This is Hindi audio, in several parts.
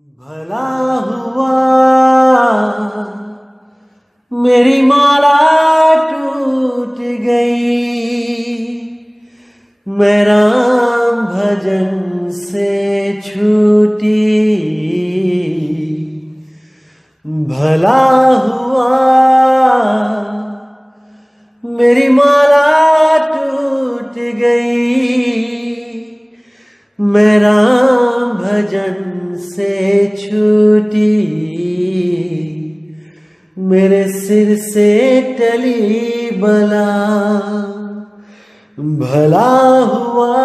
भला हुआ मेरी माला टूट गई, मैं राम भजन से छूटी। भला हुआ मेरी माला टूट गई, मैं राम भजन से छूटी। मेरे सिर से टली बला, भला हुआ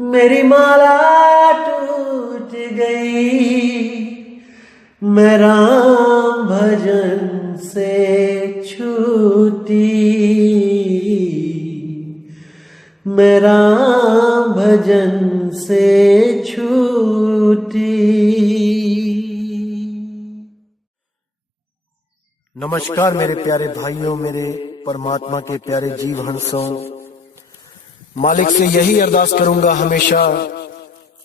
मेरी माला टूट गई, मैं राम भजन से छूटी। मैं राम भजन से छूटी। नमस्कार मेरे प्यारे भाइयों, मेरे परमात्मा के प्यारे जीव हंसों। मालिक से यही अरदास करूंगा हमेशा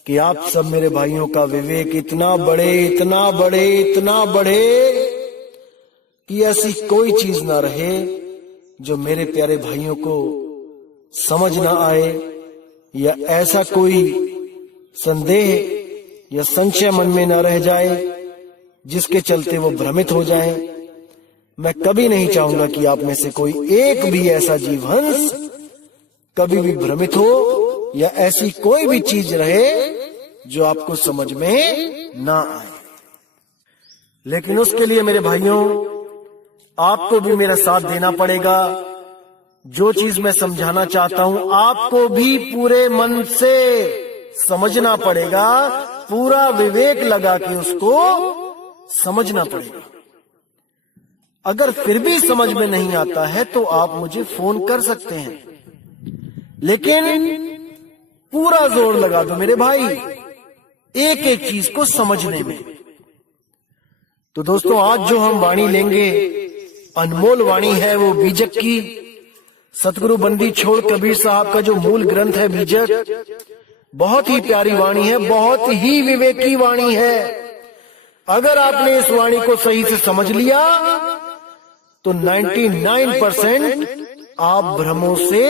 कि आप सब मेरे भाइयों का विवेक इतना बढ़े, इतना बढ़े, इतना बढ़े कि ऐसी कोई चीज ना रहे जो मेरे प्यारे भाइयों को समझ ना आए, या ऐसा कोई संदेह या संशय मन में ना रह जाए जिसके चलते वो भ्रमित हो जाएं। मैं कभी नहीं चाहूंगा कि आप में से कोई एक भी ऐसा जीवहंस कभी भी भ्रमित हो, या ऐसी कोई भी चीज रहे जो आपको समझ में ना आए। लेकिन उसके लिए मेरे भाइयों, आपको भी मेरा साथ देना पड़ेगा। जो चीज मैं समझाना चाहता हूं आपको भी पूरे मन से समझना पड़ेगा, पूरा विवेक लगा के उसको समझना पड़ेगा। अगर फिर भी समझ में नहीं आता है तो आप मुझे फोन कर सकते हैं, लेकिन पूरा जोर लगा दो मेरे भाई एक एक चीज को समझने में। तो दोस्तों, आज जो हम वाणी लेंगे अनमोल वाणी है, वो बीजक की। सतगुरु बंदी छोड़ कबीर साहब का जो मूल ग्रंथ है बीजक, बहुत ही प्यारी वाणी है, बहुत ही विवेकी वाणी है। अगर आपने इस वाणी को सही से समझ लिया तो 99% आप भ्रमों से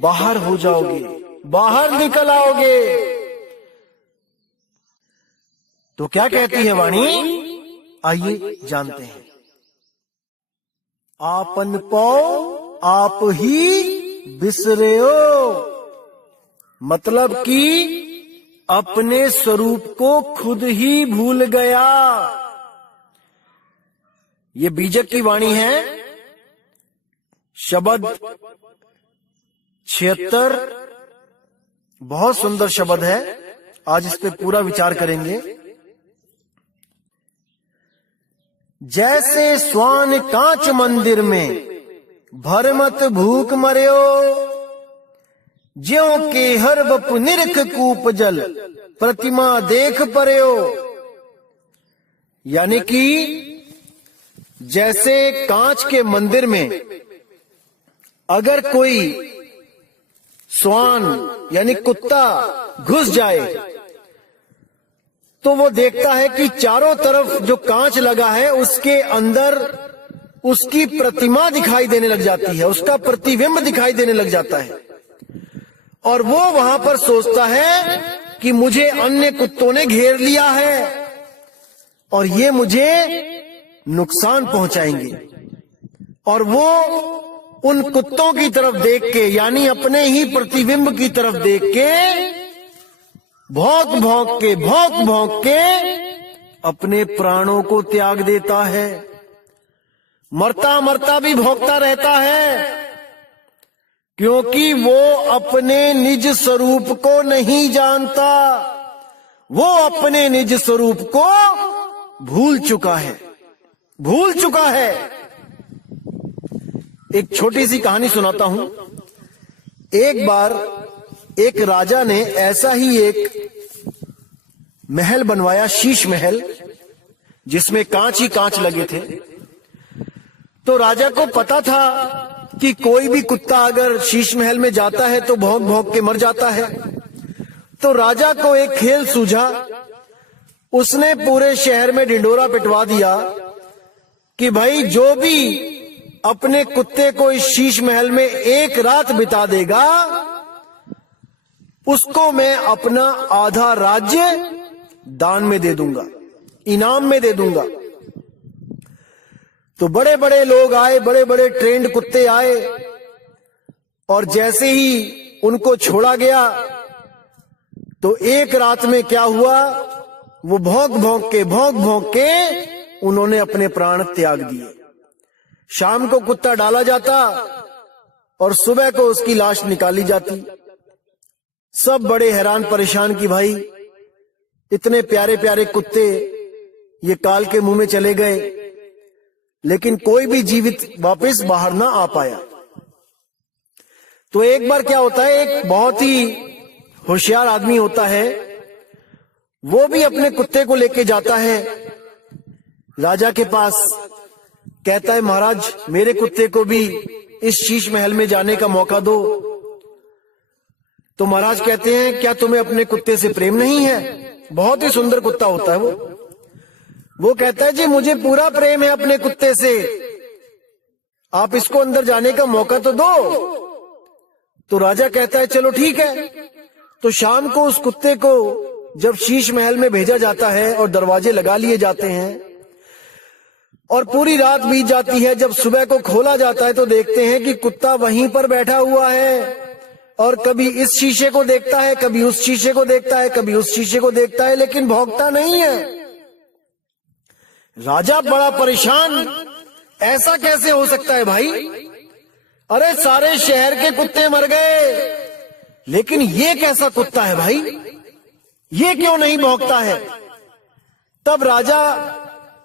बाहर हो जाओगे, बाहर निकल आओगे। तो क्या कहती है वाणी, आइए जानते हैं। आपन पाओ आप ही बिसरेओ, मतलब कि अपने स्वरूप को खुद ही भूल गया। ये बीजक की वाणी है। शब्द 76 बहुत सुंदर शब्द है। आज इस पे पूरा विचार करेंगे। जैसे स्वान कांच मंदिर में भरमत भूख मर्यो, ज्यों के हर बपु निरख कूप जल प्रतिमा देख पर्यो। यानी कि जैसे कांच के मंदिर में अगर कोई स्वान यानी कुत्ता घुस जाए तो वो देखता है कि चारों तरफ जो कांच लगा है उसके अंदर उसकी प्रतिमा दिखाई देने लग जाती है, उसका प्रतिबिंब दिखाई देने लग जाता है, और वो वहां पर सोचता है कि मुझे अन्य कुत्तों ने घेर लिया है और ये मुझे नुकसान पहुंचाएंगे। और वो उन कुत्तों की तरफ देख के, यानी अपने ही प्रतिबिंब की तरफ देख के भौंक भौंक के अपने प्राणों को त्याग देता है। मरता मरता भी भौंकता रहता है, क्योंकि वो अपने निज स्वरूप को नहीं जानता, वो अपने निज स्वरूप को भूल चुका है, भूल चुका है। एक छोटी सी कहानी सुनाता हूं। एक बार एक राजा ने ऐसा ही एक महल बनवाया, शीश महल, जिसमें कांच ही कांच लगे थे। तो राजा को पता था कि कोई भी कुत्ता अगर शीश महल में जाता है तो भौंक भौंक के मर जाता है। तो राजा को एक खेल सूझा। उसने पूरे शहर में ढिंढोरा पिटवा दिया कि भाई जो भी अपने कुत्ते को इस शीश महल में एक रात बिता देगा, उसको मैं अपना आधा राज्य दान में दे दूंगा, इनाम में दे दूंगा। तो बड़े बड़े लोग आए, बड़े बड़े ट्रेंड कुत्ते आए, और जैसे ही उनको छोड़ा गया तो एक रात में क्या हुआ, वो भौंक भौंक के उन्होंने अपने प्राण त्याग दिए। शाम को कुत्ता डाला जाता और सुबह को उसकी लाश निकाली जाती। सब बड़े हैरान परेशान कि भाई इतने प्यारे प्यारे कुत्ते ये काल के मुंह में चले गए, लेकिन कोई भी जीवित वापस बाहर ना आ पाया। तो एक बार क्या होता है, एक बहुत ही होशियार आदमी होता है, वो भी अपने कुत्ते को लेके जाता है राजा के पास। कहता है महाराज मेरे कुत्ते को भी इस शीश महल में जाने का मौका दो। तो महाराज कहते हैं क्या तुम्हें अपने कुत्ते से प्रेम नहीं है? बहुत ही सुंदर कुत्ता होता है वो कहता है जी मुझे पूरा प्रेम है अपने कुत्ते से, आप इसको अंदर जाने का मौका तो दो। तो राजा कहता है चलो ठीक है। तो शाम को उस कुत्ते को जब शीश महल में भेजा जाता है और दरवाजे लगा लिए जाते हैं और पूरी रात बीत जाती है, जब सुबह को खोला जाता है तो देखते हैं कि कुत्ता वहीं पर बैठा हुआ है और कभी इस शीशे को देखता है, कभी उस शीशे को देखता है, कभी उस शीशे को देखता है, लेकिन भौंकता नहीं है। राजा बड़ा परेशान, ऐसा कैसे हो सकता है भाई? अरे सारे शहर के कुत्ते मर गए, लेकिन ये कैसा कुत्ता है भाई, ये क्यों नहीं भौंकता है? तब राजा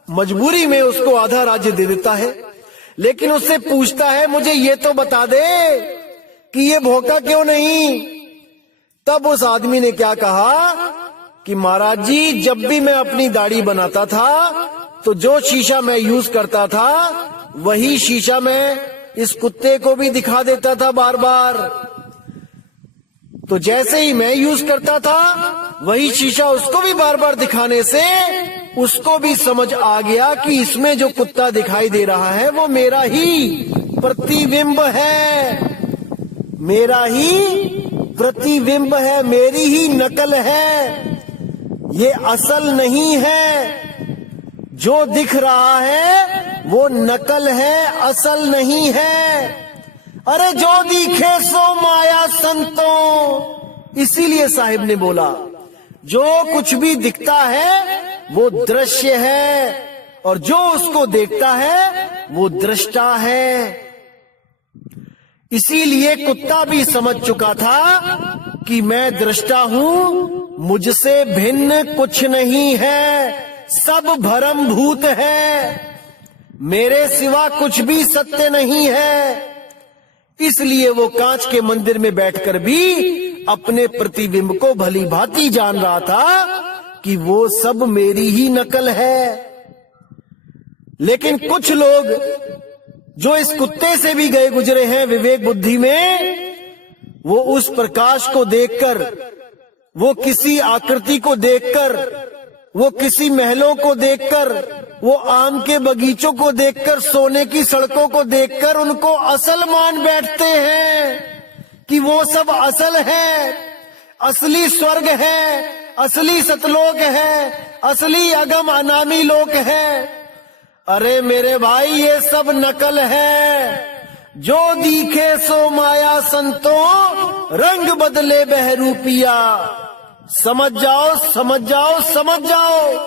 मजबूरी में उसको आधा राज्य दे देता है, लेकिन उससे पूछता है मुझे ये तो बता दे कि ये भौंका क्यों नहीं? तब उस आदमी ने क्या कहा कि महाराज जी जब भी मैं अपनी दाढ़ी बनाता था तो जो शीशा मैं यूज करता था वही शीशा मैं इस कुत्ते को भी दिखा देता था बार बार। तो जैसे ही मैं यूज करता था वही शीशा उसको भी बार बार दिखाने से उसको भी समझ आ गया कि इसमें जो कुत्ता दिखाई दे रहा है वो मेरा ही प्रतिबिंब है, मेरा ही प्रतिबिंब है, मेरी ही नकल है, ये असल नहीं है। जो दिख रहा है वो नकल है, असल नहीं है। अरे जो दिखे सो माया संतों, इसीलिए साहिब ने बोला जो कुछ भी दिखता है वो दृश्य है और जो उसको देखता है वो दृष्टा है। इसीलिए कुत्ता भी समझ चुका था कि मैं दृष्टा हूं, मुझसे भिन्न कुछ नहीं है, सब भ्रम भूत है, मेरे सिवा कुछ भी सत्य नहीं है। इसलिए वो कांच के मंदिर में बैठकर भी अपने प्रतिबिंब को भली भांति जान रहा था कि वो सब मेरी ही नकल है। लेकिन कुछ लोग जो इस कुत्ते से भी गए गुजरे हैं विवेक बुद्धि में, वो उस प्रकाश को देखकर, वो किसी आकृति को देखकर, वो किसी महलों को देखकर, वो आम के बगीचों को देखकर, सोने की सड़कों को देखकर उनको असल मान बैठते हैं कि वो सब असल है, असली स्वर्ग है, असली सतलोक है, असली अगम अनामी लोक है। अरे मेरे भाई ये सब नकल है। जो दिखे सो माया संतों, रंग बदले बहरूपिया। समझ जाओ, समझ जाओ, समझ जाओ,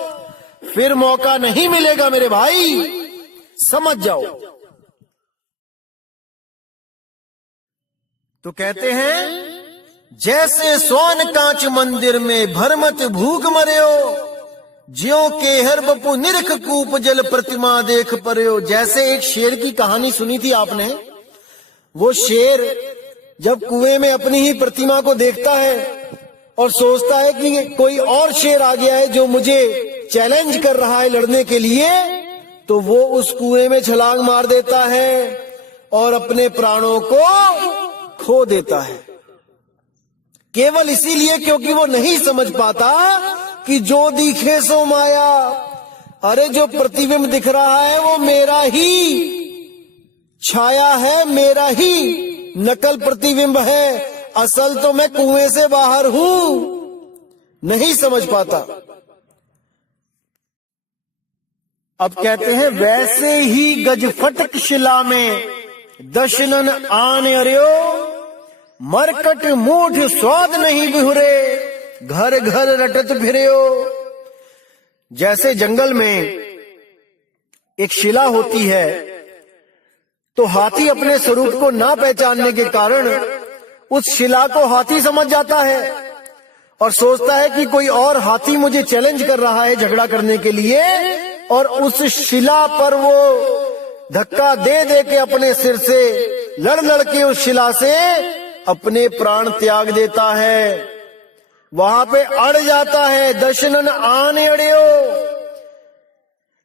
फिर मौका नहीं मिलेगा मेरे भाई, समझ जाओ। तो कहते हैं जैसे सोन कांच मंदिर में भरमत भूख मर्यो, ज्यों के हर बपु निरख कूप जल प्रतिमा देख पर्यो। जैसे एक शेर की कहानी सुनी थी आपने, वो शेर जब कुएं में अपनी ही प्रतिमा को देखता है और सोचता है कि कोई और शेर आ गया है जो मुझे चैलेंज कर रहा है लड़ने के लिए, तो वो उस कुएं में छलांग मार देता है और अपने प्राणों को खो देता है। केवल इसीलिए क्योंकि वो नहीं समझ पाता कि जो दिखे सो माया। अरे जो प्रतिबिंब दिख रहा है वो मेरा ही छाया है, मेरा ही नकल प्रतिबिंब है, असल तो मैं कुएं से बाहर हूं। नहीं समझ पाता। अब कहते हैं वैसे ही गजफटक शिला में दशनन आन अरियो, मरकट मूठ स्वाद नहीं बिहुरे, घर घर रटत फिरियो। जैसे जंगल में एक शिला होती है तो हाथी अपने स्वरूप को ना पहचानने के कारण उस शिला को हाथी समझ जाता है और सोचता है कि कोई और हाथी मुझे चैलेंज कर रहा है झगड़ा करने के लिए, और उस शिला पर वो धक्का दे दे के अपने सिर से लड़ लड़ के उस शिला से अपने प्राण त्याग देता है, वहां पे अड़ जाता है। दशनन आने अड़ियो,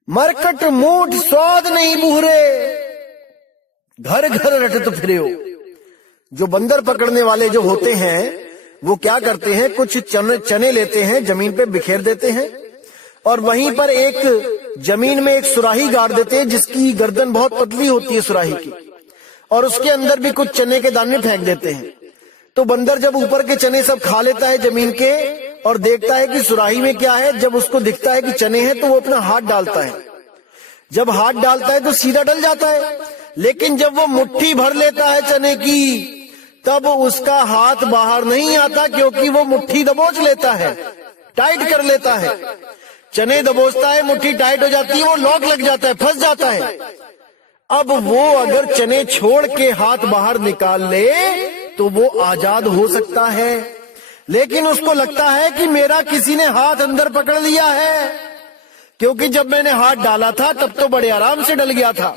मरकट मूठ स्वाद नहीं बूहरे, घर घर रटत फिरियो। जो बंदर पकड़ने वाले जो होते हैं वो क्या करते हैं, कुछ चने लेते हैं, जमीन पे बिखेर देते हैं और वहीं पर एक जमीन में एक सुराही गाड़ देते हैं जिसकी गर्दन बहुत पतली होती है सुराही की, और उसके अंदर भी कुछ चने के दाने फेंक देते हैं। तो बंदर जब ऊपर के चने सब खा लेता है जमीन के और देखता है कि सुराही में क्या है, जब उसको दिखता है कि चने हैं तो वो अपना हाथ डालता है। जब हाथ डालता है तो सीधा डल जाता है, लेकिन जब वो मुट्ठी भर लेता है चने की तब उसका हाथ बाहर नहीं आता, क्योंकि वो मुट्ठी दबोच लेता है, टाइट कर लेता है। चने दबोचता है, मुट्ठी टाइट हो जाती है, वो लॉक लग जाता है, फंस जाता है। अब वो अगर चने छोड़ के हाथ बाहर निकाल ले तो वो आजाद हो सकता है, लेकिन उसको लगता है कि मेरा किसी ने हाथ अंदर पकड़ लिया है, क्योंकि जब मैंने हाथ डाला था तब तो बड़े आराम से डल गया था,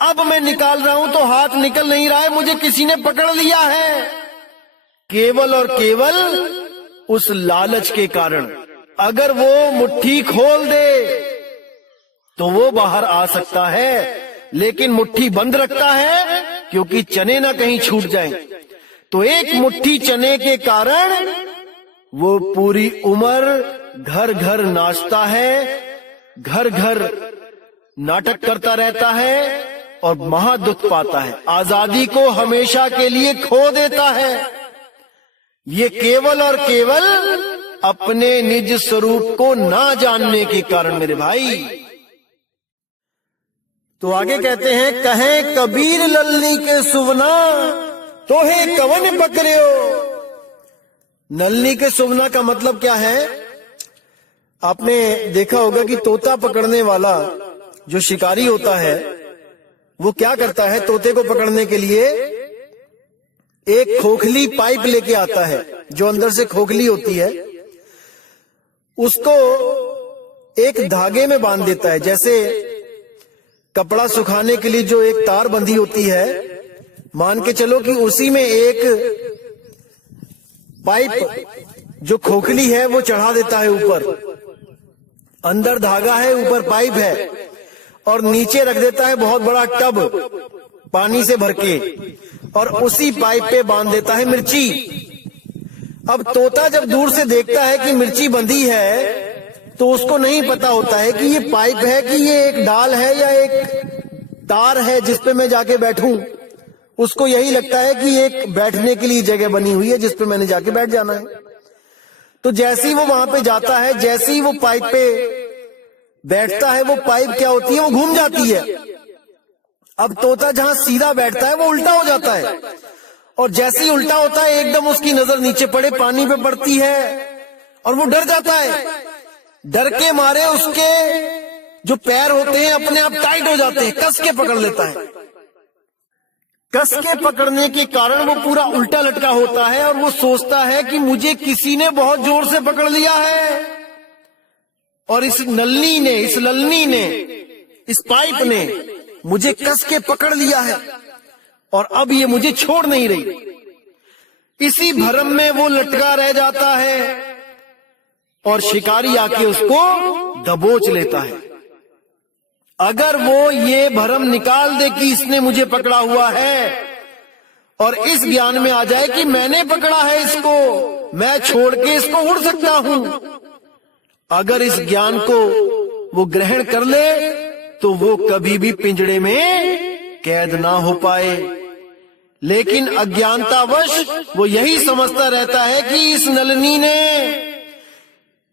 अब मैं निकाल रहा हूं तो हाथ निकल नहीं रहा है, मुझे किसी ने पकड़ लिया है। केवल और केवल उस लालच के कारण। अगर वो मुट्ठी खोल दे तो वो बाहर आ सकता है, लेकिन मुट्ठी बंद रखता है क्योंकि चने ना कहीं छूट जाएं। तो एक मुट्ठी चने के कारण वो पूरी उम्र घर घर नाचता है, घर घर नाटक करता रहता है और महादुख पाता है, आजादी को हमेशा के लिए खो देता है। ये केवल और केवल अपने निज स्वरूप को ना जानने के कारण मेरे भाई। तो आगे कहते हैं, कहें कबीर ललनी के सुवना तोहे कवन पकड़ियो। नलनी के सुवना का मतलब क्या है? आपने देखा होगा कि तोता पकड़ने वाला जो शिकारी होता है वो क्या करता है, तोते को पकड़ने के लिए एक खोखली पाइप लेके आता है, जो अंदर से खोखली होती है, उसको एक धागे में बांध देता है। जैसे कपड़ा सुखाने के लिए जो एक तार बंधी होती है, मान के चलो कि उसी में एक पाइप जो खोखली है वो चढ़ा देता है ऊपर, अंदर धागा है, ऊपर पाइप है, और नीचे रख देता है बहुत बड़ा टब पानी से भर के, और उसी पाइप पे बांध देता है मिर्ची। अब तोता जब दूर से देखता है कि मिर्ची बंधी है तो उसको नहीं पता होता है कि ये पाइप है कि ये एक डाल है या एक तार है जिस पे मैं जाके बैठूं। उसको यही लगता है कि एक बैठने के लिए जगह बनी हुई है जिस पे मैंने जाके बैठ जाना है। तो जैसे ही वो वहां पे जाता है, जैसे ही वो पाइप पे बैठता है, वो पाइप क्या होती है, वो घूम जाती है। अब तोता जहां सीधा बैठता है वो उल्टा हो जाता है, और जैसे ही उल्टा होता है एकदम उसकी नजर नीचे पड़े पानी पे पड़ती है और वो डर जाता है। डर के मारे उसके जो पैर होते हैं अपने आप टाइट हो जाते हैं, कस के पकड़ लेता है। कस के पकड़ने के कारण वो पूरा उल्टा लटका होता है और वो सोचता है कि मुझे किसी ने बहुत जोर से पकड़ लिया है, और इस ललनी ने इस पाइप ने मुझे कस के पकड़ लिया है और अब ये मुझे छोड़ नहीं रही। इसी भ्रम में वो लटका रह जाता है और शिकारी आके उसको दबोच लेता है। अगर वो ये भ्रम निकाल दे कि इसने मुझे पकड़ा हुआ है और इस ज्ञान में आ जाए कि मैंने पकड़ा है इसको, मैं छोड़ के इसको उड़ सकता हूं। अगर इस ज्ञान को वो ग्रहण कर ले तो वो कभी भी पिंजड़े में कैद ना हो पाए। लेकिन अज्ञानतावश वो यही समझता रहता है कि इस नलनी ने,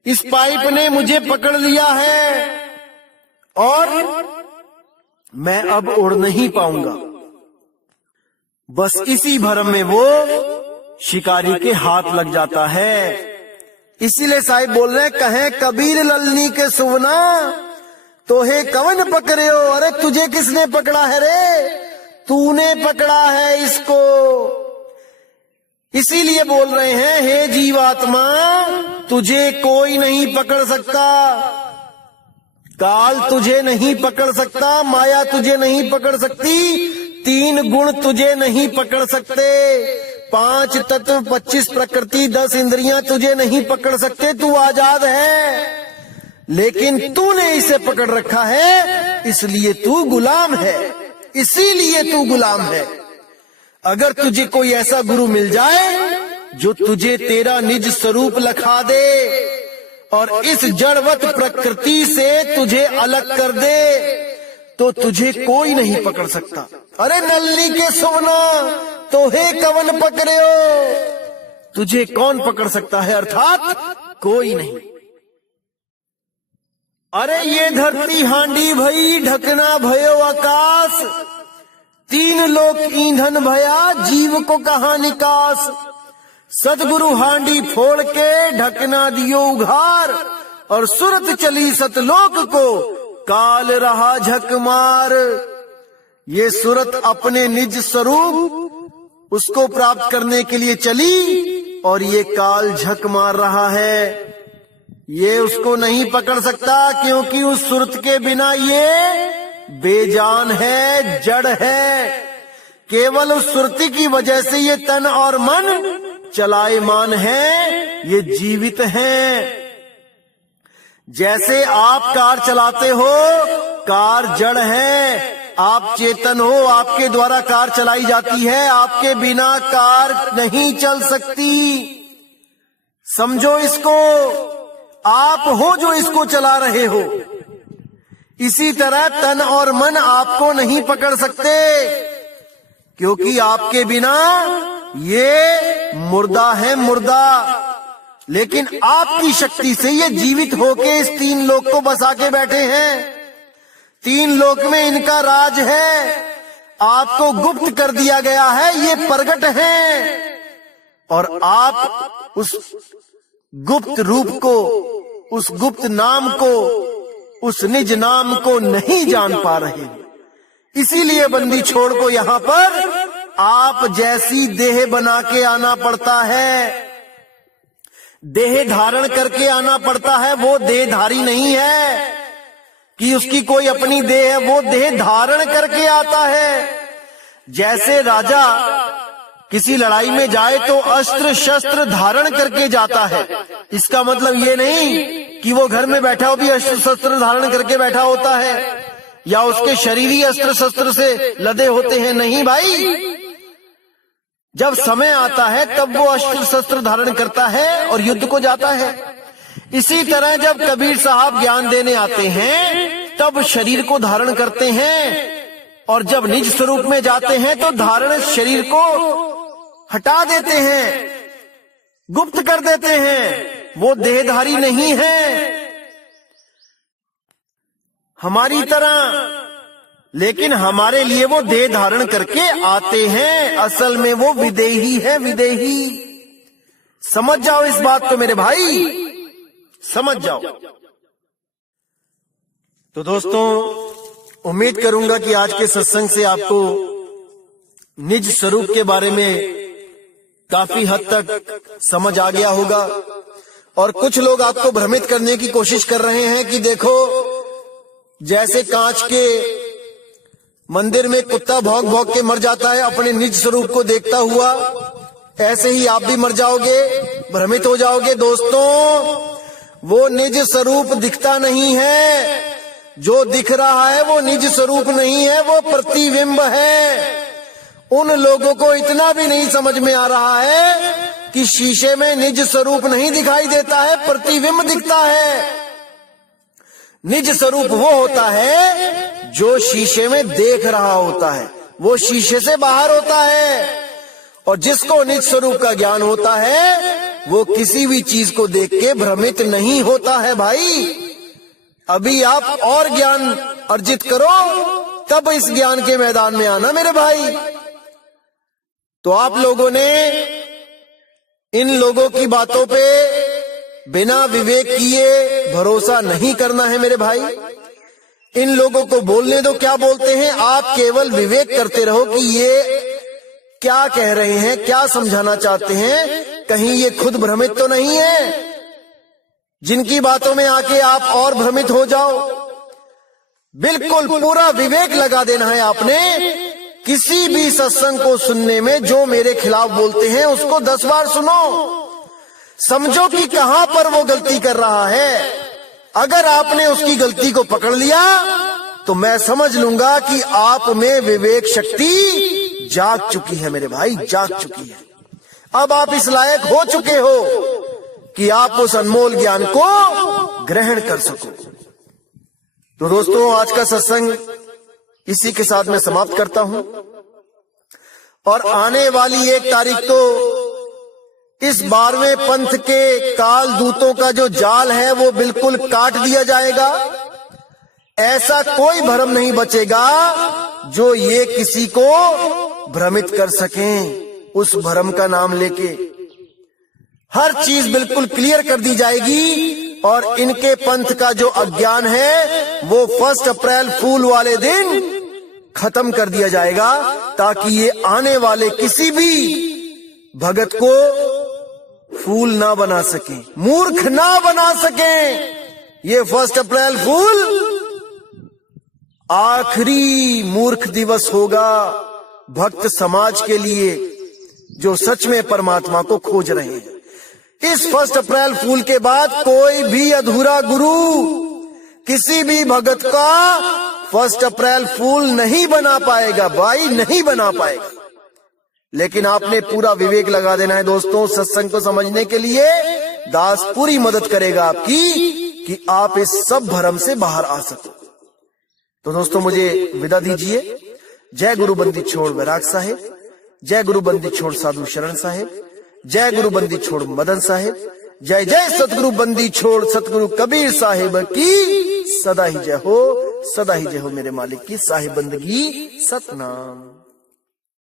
इस पाइप ने मुझे पकड़ लिया है और मैं अब उड़ नहीं पाऊंगा। बस इसी भ्रम में वो शिकारी के हाथ लग जाता है। इसीलिए साहिब बोल रहे हैं, कहें कबीर ललनी के सुवना तो हे कवन पकड़े हो। अरे तुझे किसने पकड़ा है रे, तूने पकड़ा है इसको। इसीलिए बोल रहे हैं, हे जीवात्मा तुझे कोई नहीं पकड़ सकता, काल तुझे नहीं पकड़ सकता, माया तुझे नहीं पकड़ सकती, 3 गुण तुझे नहीं पकड़ सकते, 5 तत्व, 25 प्रकृति, 10 इंद्रियां तुझे नहीं पकड़ सकते। तू आजाद है, लेकिन तूने इसे पकड़ रखा है, इसलिए तू गुलाम है, इसीलिए तू गुलाम है। अगर तुझे कोई ऐसा गुरु मिल जाए जो तुझे तेरा निज स्वरूप लखा दे और इस जड़वत प्रकृति से तुझे अलग कर दे, तो तुझे कोई नहीं पकड़ सकता। अरे नलनी के सोना तो हे कवन पकड़े हो, तुझे कौन पकड़ सकता है, अर्थात कोई नहीं। अरे ये धरती हांडी भई, ढकना भयो आकाश, 3 लोक ईंधन भया, जीव को कहा निकास। सदगुरु हांडी फोड़ के ढकना दियो उघार, और सुरत चली सतलोक को काल रहा झक मार। ये सुरत अपने निज स्वरूप उसको प्राप्त करने के लिए चली और ये काल झक मार रहा है। ये उसको नहीं पकड़ सकता, क्योंकि उस सुरत के बिना ये बेजान है, जड़ है। केवल उस सुरती की वजह से ये तन और मन चलायमान है, ये जीवित हैं। जैसे आप कार चलाते हो, कार जड़ है, आप चेतन हो, आपके द्वारा कार चलाई जाती है, आपके बिना कार नहीं चल सकती। समझो इसको, आप हो जो इसको चला रहे हो। इसी तरह तन और मन आपको नहीं पकड़ सकते, क्योंकि आपके बिना ये मुर्दा है, मुर्दा। लेकिन आपकी शक्ति से ये जीवित होके इस 3 लोक को बसा के बैठे हैं। 3 लोक में इनका राज है, आपको गुप्त कर दिया गया है, ये प्रगट है, और आप उस गुप्त रूप को, उस गुप्त नाम को, उस निज नाम को नहीं जान पा रहे। इसीलिए बंदी छोड़ को यहाँ पर आप जैसी देह बना के आना पड़ता है, देह धारण करके आना पड़ता है। वो देहधारी नहीं है कि उसकी कोई अपनी देह है, वो देह धारण करके आता है। जैसे राजा किसी लड़ाई में जाए तो अस्त्र शस्त्र धारण करके जाता है। इसका मतलब ये नहीं कि वो घर में बैठा हो भी अस्त्र शस्त्र धारण करके बैठा होता है, या उसके शरीर ही अस्त्र शस्त्र से लदे होते हैं। नहीं भाई, जब समय आता है तब वो अस्त्र शस्त्र धारण करता है और युद्ध को जाता है। इसी तरह जब कबीर साहब ज्ञान देने आते हैं तब शरीर को धारण करते हैं, और जब निज स्वरूप में जाते हैं तो धारण शरीर को हटा देते हैं, गुप्त कर देते हैं। वो देहधारी नहीं है हमारी तरह, लेकिन हमारे लिए वो देह धारण करके आते हैं। असल में वो विदेही है, विदेही। समझ जाओ इस बात को मेरे भाई, समझ जाओ। तो दोस्तों, उम्मीद करूंगा कि आज के सत्संग से आपको निज स्वरूप के बारे में काफी हद तक समझ आ गया होगा। और कुछ लोग आपको भ्रमित करने की कोशिश कर रहे हैं कि देखो, जैसे कांच के मंदिर में कुत्ता भौंक भौंक के मर जाता है अपने निज स्वरूप को देखता हुआ, ऐसे ही आप भी मर जाओगे, भ्रमित हो जाओगे। दोस्तों, वो निज स्वरूप दिखता नहीं है, जो दिख रहा है वो निज स्वरूप नहीं है, वो प्रतिबिंब है। उन लोगों को इतना भी नहीं समझ में आ रहा है कि शीशे में निज स्वरूप नहीं दिखाई देता है, प्रतिबिंब दिखता है। निज स्वरूप वो होता है जो शीशे में देख रहा होता है, वो शीशे से बाहर होता है। और जिसको निज स्वरूप का ज्ञान होता है वो किसी भी चीज को देख के भ्रमित नहीं होता है। भाई अभी आप और ज्ञान अर्जित करो, तब इस ज्ञान के मैदान में आना मेरे भाई। तो आप लोगों ने इन लोगों की बातों पे बिना विवेक किए भरोसा नहीं करना है मेरे भाई। इन लोगों को बोलने दो क्या बोलते हैं, आप केवल विवेक करते रहो कि ये क्या कह रहे हैं, क्या समझाना चाहते हैं, कहीं ये खुद भ्रमित तो नहीं है जिनकी बातों में आके आप और भ्रमित हो जाओ। बिल्कुल पूरा विवेक लगा देना है आपने। किसी भी सत्संग को सुनने में जो मेरे खिलाफ बोलते हैं उसको 10 बार सुनो, समझो कि कहां पर वो गलती कर रहा है। अगर आपने उसकी गलती को पकड़ लिया तो मैं समझ लूंगा कि आप में विवेक शक्ति जाग चुकी है मेरे भाई, जाग चुकी है। अब आप इस लायक हो चुके हो कि आप उस अनमोल ज्ञान को ग्रहण कर सको। तो दोस्तों आज का सत्संग इसी के साथ मैं समाप्त करता हूं। और आने वाली 1 तारीख को इस 12वें पंथ के काल दूतों का जो जाल है वो बिल्कुल काट दिया जाएगा। ऐसा कोई भ्रम नहीं बचेगा जो ये किसी को भ्रमित कर सकें। उस भ्रम का नाम लेके हर चीज बिल्कुल क्लियर कर दी जाएगी और इनके पंथ का जो अज्ञान है वो 1 अप्रैल फूल वाले दिन खत्म कर दिया जाएगा, ताकि ये आने वाले किसी भी भगत को फूल ना बना सके, मूर्ख ना बना सके। ये 1 अप्रैल फूल आखिरी मूर्ख दिवस होगा भक्त समाज के लिए जो सच में परमात्मा को खोज रहे हैं। इस 1 अप्रैल फूल के बाद कोई भी अधूरा गुरु किसी भी भगत का 1 अप्रैल फूल नहीं बना पाएगा भाई, नहीं बना पाएगा। लेकिन आपने पूरा विवेक लगा देना है दोस्तों। सत्संग को समझने के लिए दास पूरी मदद करेगा आपकी कि आप इस सब भ्रम से बाहर आ सको। तो दोस्तों मुझे विदा दीजिए। जय गुरु बंदी छोड़ वैराग साहेब, जय गुरु बंदी छोड़ साधु शरण साहेब, जय गुरु बंदी छोड़ मदन साहेब, जय जय सतगुरु बंदी छोड़ सतगुरु कबीर साहिब की सदा ही जय हो, सदा ही जय हो मेरे मालिक की साहिब बंदगी सतनाम।